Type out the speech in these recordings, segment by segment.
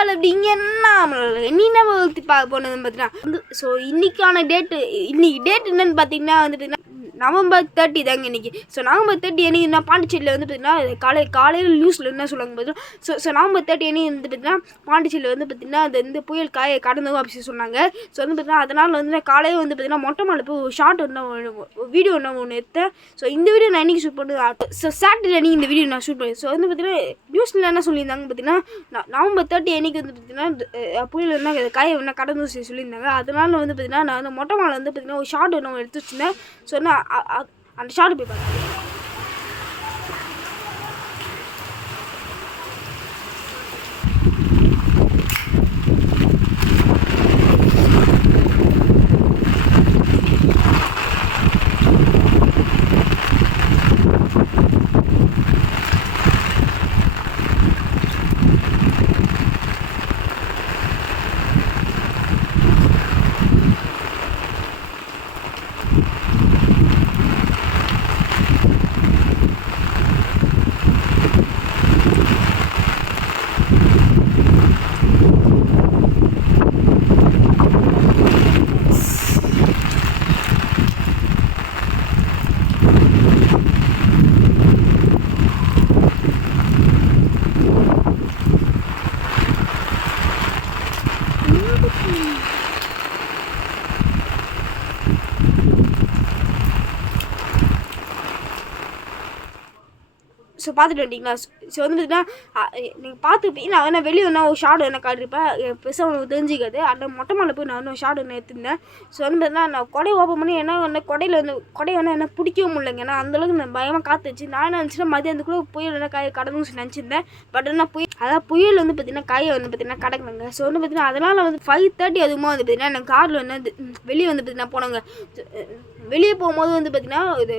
நம்மளால் அப்படி இங்கே என்ன வளர்த்தி பார்க்க போனதுன்னு பார்த்தீங்கன்னா ஸோ இன்றைக்கான இன்னைக்கு டேட் என்னன்னு பார்த்தீங்கன்னா வந்து பார்த்தீங்கன்னா நவம்பர் 30 தாங்க இன்றைக்கி. ஸோ நவம்பர் 30 என்னைக்குன்னா பாண்டிச்சேரியில் வந்து பார்த்தீங்கன்னா காலையில் நியூஸில் என்ன சொல்லுவாங்க பார்த்தீங்கன்னா ஸோ நவம்பர் 30 என்னைக்கு வந்து பார்த்தீங்கன்னா பாண்டிச்சேரியில் வந்து பார்த்தீங்கன்னா அது வந்து புயல் கடந்ததும் அப்படின்னு சொன்னாங்க. ஸோ வந்து பார்த்தீங்கன்னா அதனால் வந்து காலையில் வந்து பார்த்தீங்கன்னா மொட்டை மாலை போய் ஒரு ஷார்ட் வீடியோ ஒன்று எடுத்தேன். ஸோ இந்த வீடியோ நான் இன்றைக்கி ஷூட் பண்ணது ஸோ சாட்டர்டே அன்றைக்கி இந்த வீடியோ நான் ஷூட் பண்ணேன். ஸோ வந்து பார்த்தீங்கன்னா நியூஸில் என்ன சொல்லியிருந்தாங்க பார்த்தீங்கன்னா நவம்பர் 30 என்னைக்கு வந்து பார்த்தீங்கன்னா புயல் என்ன என்ன கடந்து சொல்லியிருந்தாங்க. அதனால் வந்து பார்த்தீங்கன்னா நான் வந்து மொட்டை மாலை வந்து பார்த்தீங்கன்னா ஒரு ஷார்ட் ஒன்று எடுத்து வச்சுருந்தேன். ஸோ நான் அந்த ஷார்ட் போய் பார்த்தேன். ஸோ பார்த்துட்டு வந்தீங்களா? ஸோ வந்து பார்த்தீங்கன்னா நீங்கள் பார்த்துப்பீங்க. நான் வேணா வெளியே வேணா ஒரு ஷார்ட் வேணா காட்டிருப்பேன். பெருசாக உனக்கு தெரிஞ்சிக்காது. அந்த மொட்டை மாலை போய் நான் ஒரு ஷார்ட் ஒன்று எடுத்துருந்தேன். ஸோ வந்து பார்த்தீங்கன்னா நான் கொடையை ஓப்பன் பண்ணி ஏன்னா வந்து கொடையை வேணா என்ன பிடிக்கவும் முடியலைங்க. ஏன்னா அந்தளவுக்கு நான் பயமாக காத்துச்சு. நான் என்ன நினச்சின்னா மதியானத்துக்குள்ளே புயல் என்ன கடந்துன்னு நினச்சிருந்தேன். பட் என்ன புயல் வந்து பார்த்தீங்கன்னா காயை வந்து பார்த்தீங்கன்னா கடக்குனாங்க. ஸோ வந்து பார்த்தீங்கன்னா அதனால் வந்து 5:30 அதுவுமா வந்து பார்த்தீங்கன்னா எனக்கு காரில் வந்து வெளியே வந்து பார்த்தீங்கன்னா போனாங்க. வெளியே போகும்போது வந்து பார்த்தீங்கன்னா இது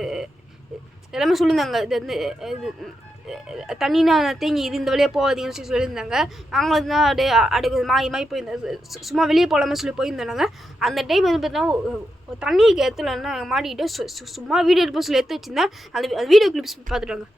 எல்லாமே சொல்லியிருந்தாங்க. இது வந்து இது தண்ணினா தேங்கி இது இந்த வழியாக போகாதீங்கன்னு சொல்லி சொல்லியிருந்தாங்க. நாங்களும் வந்து அப்படியே மாய் போயிருந்தோம். சும்மா வெளியே போகலாமே சொல்லி போயிருந்தோம். அந்த டைம் வந்து பார்த்தீங்கன்னா தண்ணிக்கு இடத்துல என்ன மாட்டிக்கிட்டு சும்மா வீடியோ எடுப்போம் சொல்லி எடுத்து வச்சுருந்தேன். அந்த வீடியோ கிளிப்ஸ் பார்த்துட்டாங்க.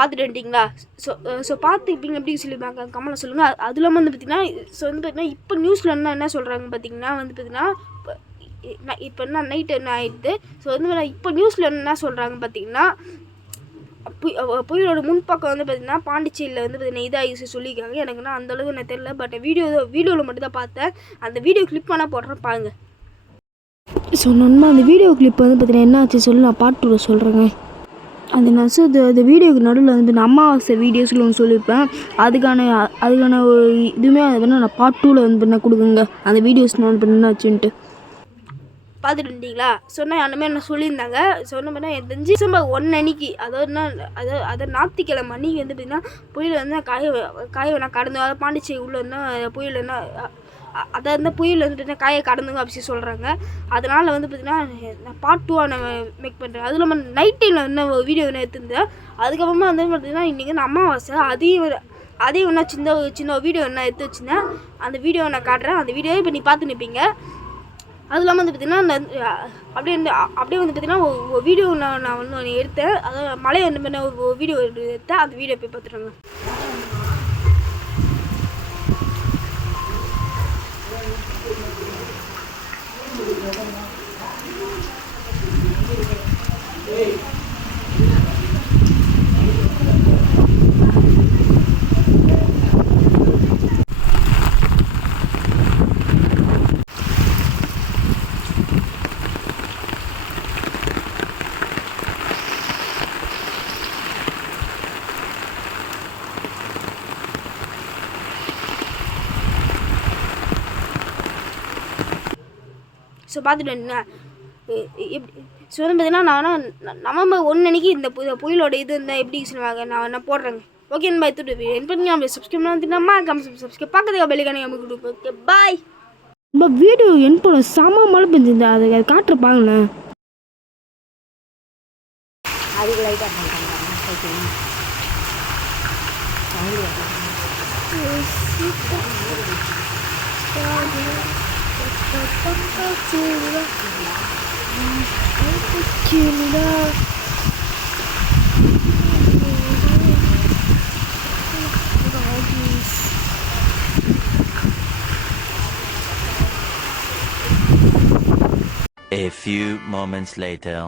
பார்த்துட்டு வந்துட்டிங்களா? ஸோ பார்த்துப்பீங்க அப்படின்னு சொல்லி கமலை சொல்லுங்கள். அது இல்லாமல் வந்து பார்த்திங்கன்னா ஸோ வந்து பார்த்திங்கன்னா இப்போ நியூஸில் என்ன சொல்கிறாங்க பார்த்திங்கன்னா வந்து பார்த்திங்கன்னா இப்போ என்ன நைட்டு என்ன ஆகிடுது. ஸோ வந்து இப்போ நியூஸில் என்ன சொல்கிறாங்க பார்த்திங்கன்னா புயலோட முன்பக்கம் வந்து பார்த்திங்கன்னா பாண்டிச்சேரியில் வந்து பார்த்திங்கன்னா இதாகி சொல்லியிருக்காங்க. எனக்குன்னா அந்தளவுக்கு எனக்கு தெரியல. பட் வீடியோவில் மட்டும் தான் பார்த்தேன். அந்த வீடியோ கிளிப் பண்ணால் போடுறேன் பாருங்க. ஸோ நம்ம அந்த வீடியோ கிளிப் வந்து பார்த்திங்கன்னா என்ன ஆச்சு சொல்லி நான் பாட்டு சொல்கிறேங்க. அந்த வீடியோக்கு நடுவில் வந்து நான் அமாவாசை வீடியோஸில் ஒன்று சொல்லியிருப்பேன். அதுக்கான இதுவுமே அதை வேணால் நான் பார்ட் 2ல் வந்து பண்ண கொடுக்குங்க. அந்த வீடியோஸ் நான் பண்ணாச்சுன்ட்டு பார்த்துட்டு இருந்தீங்களா? சொன்னால் அந்த மாதிரி நான் சொல்லியிருந்தாங்க. சொன்ன மாதிரி எனக்கு தெரிஞ்சு டிசம்பர் 1 அன்னைக்கு அதை ஞாயிற்றுக்கிழமை அன்றைக்கி வந்து பார்த்திங்கன்னா புயல் வந்து காய வேணா கடந்து பாண்டிச்சேரி உள்ளே இருந்தால் புயல் என்ன அதை வந்து புயல் வந்துட்டு காயை கடந்துங்க அப்படி சொல்கிறாங்க. அதனால் வந்து பார்த்திங்கன்னா நான் பார்ட் 2 நான் மேக் பண்ணுறேன். அதுவும் இல்லாமல் நைட் டைமில் என்ன வீடியோ என்ன எடுத்துருந்தேன். அதுக்கப்புறமா வந்து பார்த்திங்கன்னா இன்றைக்கி வந்து அமாவாசை அதையும் என்ன சின்ன வீடியோ என்ன எடுத்து வச்சுருந்தேன். அந்த வீடியோ நான் காட்டுறேன். அந்த வீடியோவை இப்போ நீ பார்த்து நிற்பீங்க. அதுவும் இல்லாமல் வந்து பார்த்திங்கன்னா அப்படியே வந்து பார்த்திங்கன்னா ஒரு வீடியோ நான் வந்து எடுத்தேன். அதாவது மழை வந்து மாதிரி ஒரு வீடியோ எடுத்தேன். அந்த வீடியோ போய் பார்த்துருங்க. ஸோ பார்த்துட்டு வந்தீங்கன்னா எப்படி ஸோ வந்து பார்த்தீங்கன்னா நானும் நவம்பர் 1 அன்னைக்கு இந்த புயலோட இது இருந்தால் எப்படி சொல்லுவாங்க நான் போடுறேங்க. ஓகே பாய் துட்டு பண்ணி சப்ஸ்கிரைப் பண்ணி சப்ஸ்கிரைப் பார்க்கறதுக்கு பெல்லைக்கான கொடுப்போம். Okay bye. நம்ம வீடியோ என் பண்ண செம மழை பெஞ்சிருந்தா அதை காட்டுறப்பாங்கண்ணே. அதுக்கு லைட்டாக பண்ணுறாங்க. A few moments later.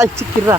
Ay, chiquirra.